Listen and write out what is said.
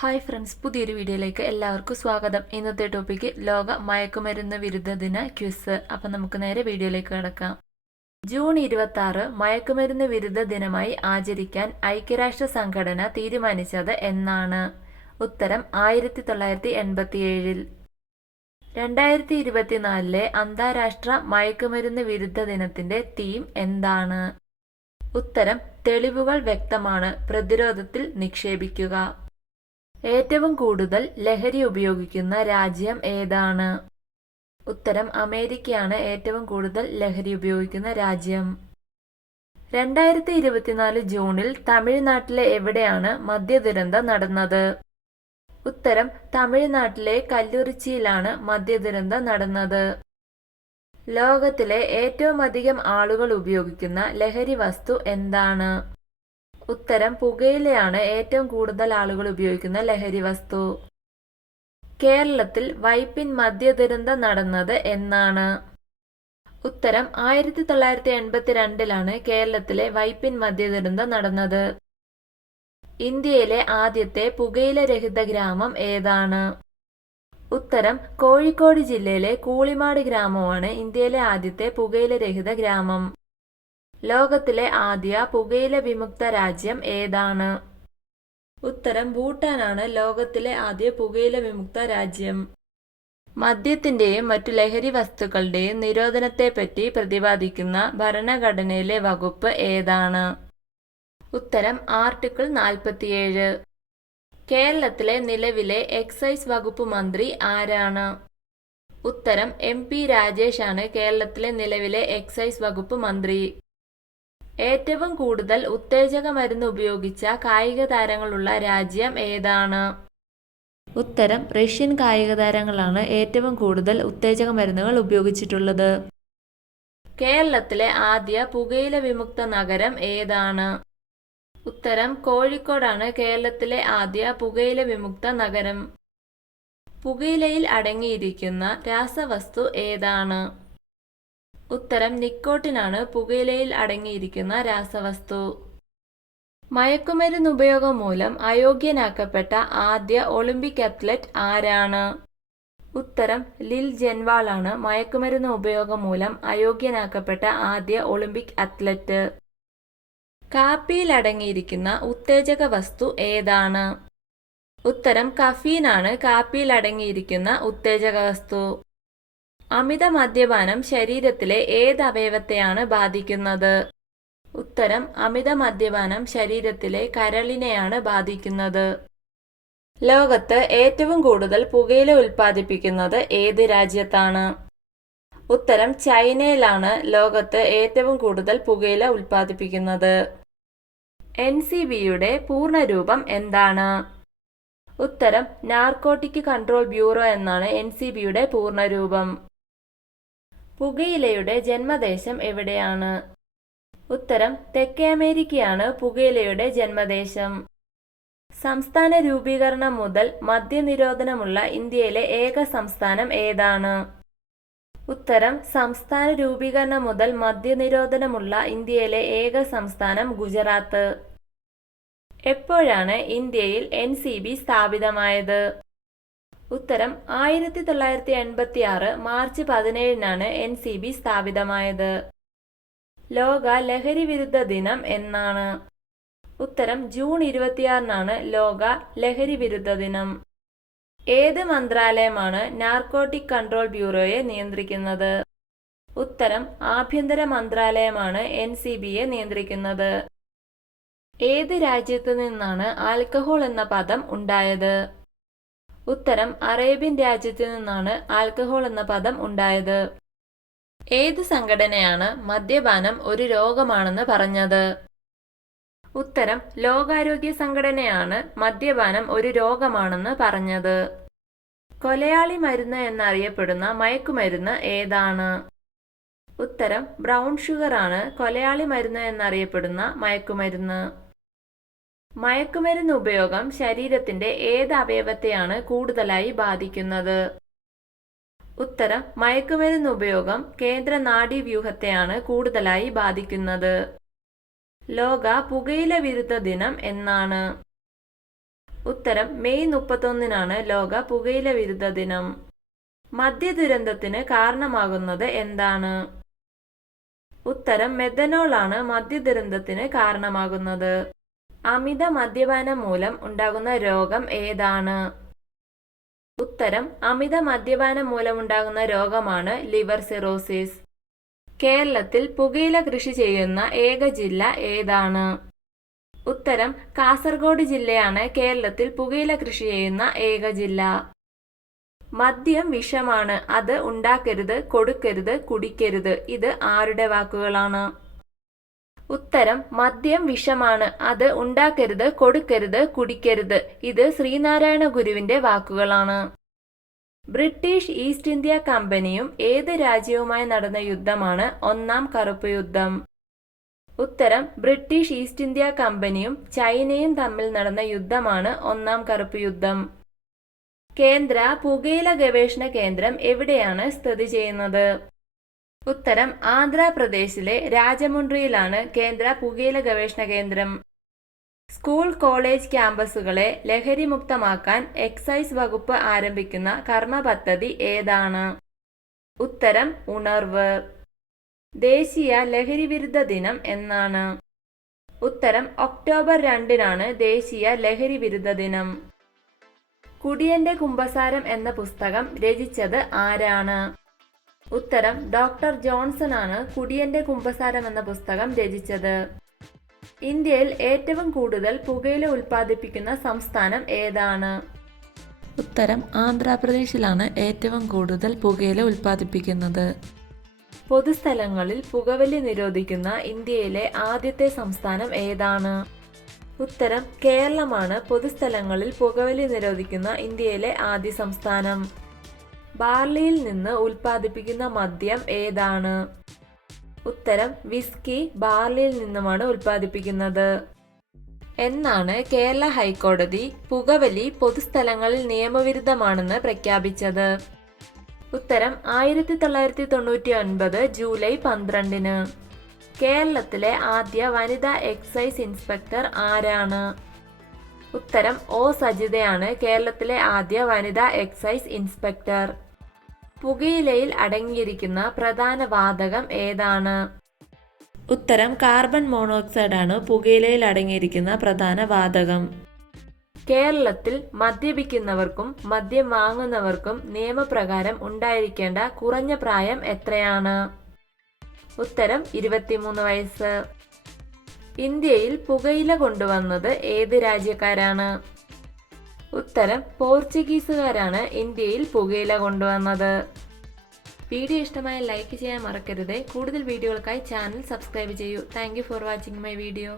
Hi friends പുതിയൊരു വീഡിയോയിലേക്ക് എല്ലാവർക്കും സ്വാഗതം. ഇന്നത്തെ ടോപ്പിക്ക് ലോക മയക്കുമരുന്ന് വിരുദ്ധ ദിന ക്വിസ് അപ്പം നമുക്ക് നേരെ വീഡിയോയിലേക്ക് കിടക്കാം. ജൂൺ ഇരുപത്തി ആറ് മയക്കുമരുന്ന് വിരുദ്ധ ദിനമായി ആചരിക്കാൻ ഐക്യരാഷ്ട്ര സംഘടന തീരുമാനിച്ചത് എന്നാണ്. ഉത്തരം ആയിരത്തി തൊള്ളായിരത്തി എൺപത്തിയേഴിൽ രണ്ടായിരത്തി ഇരുപത്തിനാലിലെ അന്താരാഷ്ട്ര മയക്കുമരുന്ന് വിരുദ്ധ ദിനത്തിന്റെ തീം എന്താണ്? ഉത്തരം തെളിവുകൾ വ്യക്തമാണ്. പ്രതിരോധത്തിൽ നിക്ഷേപിക്കുക. ഏറ്റവും കൂടുതൽ ലഹരി ഉപയോഗിക്കുന്ന രാജ്യം ഏതാണ്? ഉത്തരം അമേരിക്കയാണ് ഏറ്റവും കൂടുതൽ ലഹരി ഉപയോഗിക്കുന്ന രാജ്യം. രണ്ടായിരത്തി ഇരുപത്തിനാല് ജൂണിൽ തമിഴ്നാട്ടിലെ എവിടെയാണ് മദ്യ ദുരന്തം നടന്നത്? ഉത്തരം തമിഴ്നാട്ടിലെ കല്ലുറിച്ചിയിലാണ് മദ്യ ദുരന്തം നടന്നത്. ലോകത്തിലെ ഏറ്റവും അധികം ആളുകൾ ഉപയോഗിക്കുന്ന ലഹരി വസ്തു എന്താണ്? ഉത്തരം പുകയിലയാണ് ഏറ്റവും കൂടുതൽ ആളുകൾ ഉപയോഗിക്കുന്ന ലഹരി വസ്തു. കേരളത്തിൽ വൈപ്പിൻ മദ്യദുരന്തം നടന്നത് എന്നാണ്. ഉത്തരം ആയിരത്തി തൊള്ളായിരത്തി എൺപത്തിരണ്ടിലാണ് കേരളത്തിലെ വൈപ്പിൻ മദ്യദുരന്തം നടന്നത്. ഇന്ത്യയിലെ ആദ്യത്തെ പുകയില രഹിത ഗ്രാമം ഏതാണ്? ഉത്തരം കോഴിക്കോട് ജില്ലയിലെ കൂളിമാട് ഗ്രാമമാണ് ഇന്ത്യയിലെ ആദ്യത്തെ പുകയില രഹിത ഗ്രാമം. ലോകത്തിലെ ആദ്യ പുകയില വിമുക്ത രാജ്യം ഏതാണ്? ഉത്തരം ഭൂട്ടാനാണ്. ലോകത്തിലെ ആദ്യ പുകയില വിമുക്ത രാജ്യം. മദ്യത്തിന്റെയും മറ്റു ലഹരി വസ്തുക്കളുടെയും നിരോധനത്തെപ്പറ്റി പ്രതിപാദിക്കുന്ന ഭരണഘടനയിലെ വകുപ്പ് ഏതാണ്? ഉത്തരം ആർട്ടിക്കിൾ നാൽപ്പത്തിയേഴ്. കേരളത്തിലെ നിലവിലെ എക്സൈസ് വകുപ്പ് മന്ത്രി ആരാണ്? ഉത്തരം എം പി രാജേഷാണ് കേരളത്തിലെ നിലവിലെ എക്സൈസ് വകുപ്പ് മന്ത്രി. ഏറ്റവും കൂടുതൽ ഉത്തേജക മരുന്ന് ഉപയോഗിച്ച കായിക താരങ്ങളുള്ള രാജ്യം ഏതാണ്? ഉത്തരം റഷ്യൻ കായിക താരങ്ങളാണ് ഏറ്റവും കൂടുതൽ ഉത്തേജക മരുന്നുകൾ ഉപയോഗിച്ചിട്ടുള്ളത്. കേരളത്തിലെ ആദ്യ പുകയില വിമുക്ത നഗരം ഏതാണ്? ഉത്തരം കോഴിക്കോടാണ് കേരളത്തിലെ ആദ്യ പുകയില വിമുക്ത നഗരം. പുകയിലയിൽ അടങ്ങിയിരിക്കുന്ന രാസവസ്തു ഏതാണ്? ഉത്തരം നിക്കോട്ടിനാണ് പുകയിലയിൽ അടങ്ങിയിരിക്കുന്ന രാസവസ്തു. മയക്കുമരുന്ന് ഉപയോഗം മൂലം അയോഗ്യനാക്കപ്പെട്ട ആദ്യ ഒളിമ്പിക് അത്ലറ്റ് ആരാണ്? ഉത്തരം ലിൽ ജെൻവാളാണ്. മയക്കുമരുന്ന് ഉപയോഗം മൂലം അയോഗ്യനാക്കപ്പെട്ട ആദ്യ ഒളിമ്പിക് അത്ലറ്റ്. കാപ്പിയിൽ അടങ്ങിയിരിക്കുന്ന ഉത്തേജക വസ്തു ഏതാണ്? ഉത്തരം കഫീനാണ്. കാപ്പിയിൽ അടങ്ങിയിരിക്കുന്ന ഉത്തേജക വസ്തു. അമിത മദ്യപാനം ശരീരത്തിലെ ഏത് അവയവത്തെയാണ് ബാധിക്കുന്നത്? ഉത്തരം അമിത മദ്യപാനം ശരീരത്തിലെ കരളിനെയാണ് ബാധിക്കുന്നത്. ലോകത്ത് ഏറ്റവും കൂടുതൽ പുകയില ഉൽപ്പാദിപ്പിക്കുന്നത് ഏത് രാജ്യത്താണ്? ഉത്തരം ചൈനയിലാണ് ലോകത്ത് ഏറ്റവും കൂടുതൽ പുകയില ഉൽപ്പാദിപ്പിക്കുന്നത്. എൻ സി ബിയുടെ പൂർണരൂപം എന്താണ്? ഉത്തരം നാർക്കോട്ടിക് കൺട്രോൾ ബ്യൂറോ എന്നാണ് എൻ സി ബിയുടെ പൂർണരൂപം. പുകയിലയുടെ ജന്മദേശം എവിടെയാണ്? ഉത്തരം തെക്കേ അമേരിക്കയാണ് പുകയിലയുടെ ജന്മദേശം. സംസ്ഥാന രൂപീകരണം മുതൽ മദ്യനിരോധനമുള്ള ഇന്ത്യയിലെ ഏക സംസ്ഥാനം ഏതാണ്? ഉത്തരം സംസ്ഥാന രൂപീകരണം മുതൽ മദ്യനിരോധനമുള്ള ഇന്ത്യയിലെ ഏക സംസ്ഥാനം ഗുജറാത്ത്. എപ്പോഴാണ് ഇന്ത്യയിൽ എൻ സ്ഥാപിതമായത്? ഉത്തരം ആയിരത്തി തൊള്ളായിരത്തി എൺപത്തി ആറ് മാർച്ച് പതിനേഴിനാണ് എൻ സി ബി സ്ഥാപിതമായത്. ലോക ലഹരി വിരുദ്ധ ദിനം എന്നാണ്. ഉത്തരം ജൂൺ ഇരുപത്തിയാറിനാണ് ലോക ലഹരി വിരുദ്ധ ദിനം. ഏത് മന്ത്രാലയമാണ് നാർക്കോട്ടിക് കൺട്രോൾ ബ്യൂറോയെ നിയന്ത്രിക്കുന്നത്? ഉത്തരം ആഭ്യന്തര മന്ത്രാലയമാണ് എൻ സി ബിയെ നിയന്ത്രിക്കുന്നത്. ഏത് രാജ്യത്തു നിന്നാണ് ആൽക്കഹോൾ എന്ന പദം ഉണ്ടായത്? ഉത്തരം അറേബ്യൻ രാജ്യത്തു നിന്നാണ് ആൽക്കഹോൾ എന്ന പദം ഉണ്ടായത്. ഏത് സംഘടനയാണ് മദ്യപാനം ഒരു രോഗമാണെന്ന് പറഞ്ഞത്? ഉത്തരം ലോകാരോഗ്യ സംഘടനയാണ് മദ്യപാനം ഒരു രോഗമാണെന്ന് പറഞ്ഞത്. കൊലയാളി മരുന്ന് എന്നറിയപ്പെടുന്ന മയക്കുമരുന്ന് ഏതാണ്? ഉത്തരം ബ്രൗൺ ഷുഗർ ആണ് കൊലയാളി മരുന്ന് എന്നറിയപ്പെടുന്ന മയക്കുമരുന്ന്. മയക്കുമരുന്ന് ഉപയോഗം ശരീരത്തിന്റെ ഏത് അവയവത്തെയാണ് കൂടുതലായി ബാധിക്കുന്നത്? ഉത്തരം മയക്കുമരുന്ന് ഉപയോഗം കേന്ദ്ര നാഡീവ്യൂഹത്തെയാണ് കൂടുതലായി ബാധിക്കുന്നത്. ലോക പുകയില വിരുദ്ധ ദിനം എന്നാണ്. ഉത്തരം മെയ് മുപ്പത്തൊന്നിനാണ് ലോക പുകയില വിരുദ്ധ ദിനം. മദ്യ ദുരന്തത്തിന് കാരണമാകുന്നത് എന്താണ്? ഉത്തരം മെഥനോൾ ആണ് മദ്യ ദുരന്തത്തിന് കാരണമാകുന്നത്. അമിത മദ്യപാനം മൂലം ഉണ്ടാകുന്ന രോഗം ഏതാണ്? ഉത്തരം അമിത മദ്യപാനം മൂലമുണ്ടാകുന്ന രോഗമാണ് ലിവർ സിറോസിസ്. കേരളത്തിൽ പുകയില കൃഷി ചെയ്യുന്ന ഏക ജില്ല ഏതാണ്? ഉത്തരം കാസർഗോഡ് ജില്ലയാണ് കേരളത്തിൽ പുകയില കൃഷി ചെയ്യുന്ന ഏക ജില്ല. മദ്യം വിഷമാണ്. അത് ഉണ്ടാക്കരുത് കൊടുക്കരുത് കുടിക്കരുത്. ഇത് ആരുടെ വാക്കുകളാണ്? ഉത്തരം മദ്യം വിഷമാണ്. അത് ഉണ്ടാക്കരുത് കൊടുക്കരുത് കുടിക്കരുത്. ഇത് ശ്രീനാരായണ ഗുരുവിന്റെ വാക്കുകളാണ്. ബ്രിട്ടീഷ് ഈസ്റ്റ് ഇന്ത്യ കമ്പനിയും ഏത് രാജ്യവുമായി നടന്ന യുദ്ധമാണ് ഒന്നാം കറുപ്പ് യുദ്ധം. ഉത്തരം ബ്രിട്ടീഷ് ഈസ്റ്റ് ഇന്ത്യ കമ്പനിയും ചൈനയും തമ്മിൽ നടന്ന യുദ്ധമാണ് ഒന്നാം കറുപ്പ് യുദ്ധം. കേന്ദ്ര പുകയില ഗവേഷണ കേന്ദ്രം എവിടെയാണ് സ്ഥിതി ചെയ്യുന്നത്? ഉത്തരം ആന്ധ്രാപ്രദേശിലെ രാജമുണ്ട്രിയിലാണ് കേന്ദ്ര പുകയില ഗവേഷണ കേന്ദ്രം. സ്കൂൾ കോളേജ് ക്യാമ്പസുകളെ ലഹരിമുക്തമാക്കാൻ എക്സൈസ് വകുപ്പ് ആരംഭിക്കുന്ന കർമ്മ പദ്ധതി ഏതാണ്? ഉത്തരം ഉണർവ്. ദേശീയ ലഹരി വിരുദ്ധ ദിനം എന്നാണ്. ഉത്തരം ഒക്ടോബർ രണ്ടിനാണ് ദേശീയ ലഹരി വിരുദ്ധ ദിനം. കുടിയന്റെ കുമ്പസാരം എന്ന പുസ്തകം രചിച്ചത് ആരാണ്? ഉത്തരം ഡോക്ടർ ജോൺസൺ ആണ് കുടിയന്റെ കുംഭസാരം എന്ന പുസ്തകം രചിച്ചത്. ഇന്ത്യയിൽ ഏറ്റവും കൂടുതൽ പുകയില ഉൽപ്പാദിപ്പിക്കുന്ന സംസ്ഥാനം ഏതാണ്? ഉത്തരം ആന്ധ്രാപ്രദേശിലാണ് ഏറ്റവും കൂടുതൽ പുകയില ഉൽപ്പാദിപ്പിക്കുന്നത്. പൊതുസ്ഥലങ്ങളിൽ പുകവലി നിരോധിക്കുന്ന ഇന്ത്യയിലെ ആദ്യത്തെ സംസ്ഥാനം ഏതാണ്? ഉത്തരം കേരളമാണ് പൊതുസ്ഥലങ്ങളിൽ പുകവലി നിരോധിക്കുന്ന ഇന്ത്യയിലെ ആദ്യ സംസ്ഥാനം. ബാർലിയിൽ നിന്ന് ഉൽപ്പാദിപ്പിക്കുന്ന മദ്യം ഏതാണ്? ഉത്തരം വിസ്കി ബാർലിയിൽ നിന്നുമാണ് ഉൽപ്പാദിപ്പിക്കുന്നത്. എന്നാണ് കേരള ഹൈക്കോടതി പുകവലി പൊതുസ്ഥലങ്ങളിൽ നിയമവിരുദ്ധമാണെന്ന് പ്രഖ്യാപിച്ചത്. ഉത്തരം ആയിരത്തി തൊള്ളായിരത്തി തൊണ്ണൂറ്റി ഒൻപത് ജൂലൈ പന്ത്രണ്ടിന്. കേരളത്തിലെ ആദ്യ വനിതാ എക്സൈസ് ഇൻസ്പെക്ടർ ആരാണ്? ഉത്തരം ഒ സജിതയാണ് കേരളത്തിലെ ആദ്യ വനിതാ എക്സൈസ് ഇൻസ്പെക്ടർ. പുകയിലയിൽ അടങ്ങിയിരിക്കുന്ന പ്രധാന വാതകം ഏതാണ്? ഉത്തരം കാർബൺ മോണോക്സൈഡ് ആണ് പുകയിലയിൽ അടങ്ങിയിരിക്കുന്ന പ്രധാന വാതകം. കേരളത്തിൽ മദ്യപിക്കുന്നവർക്കും മദ്യം വാങ്ങുന്നവർക്കും നിയമപ്രകാരം ഉണ്ടായിരിക്കേണ്ട കുറഞ്ഞ പ്രായം എത്രയാണ്? ഉത്തരം ഇരുപത്തിമൂന്ന് വയസ്സ്. ഇന്ത്യയിൽ പുകയില കൊണ്ടുവന്നത് ഏത് രാജ്യക്കാരാണ്? ഉത്തരം പോർച്ചുഗീസുകാരാണ് ഇന്ത്യയിൽ പുകയില കൊണ്ടുവന്നത്. വീഡിയോ ഇഷ്ടമായ ലൈക്ക് ചെയ്യാൻ മറക്കരുത്. കൂടുതൽ വീഡിയോകൾക്കായി ചാനൽ സബ്സ്ക്രൈബ് ചെയ്യൂ. Thank for watching my video.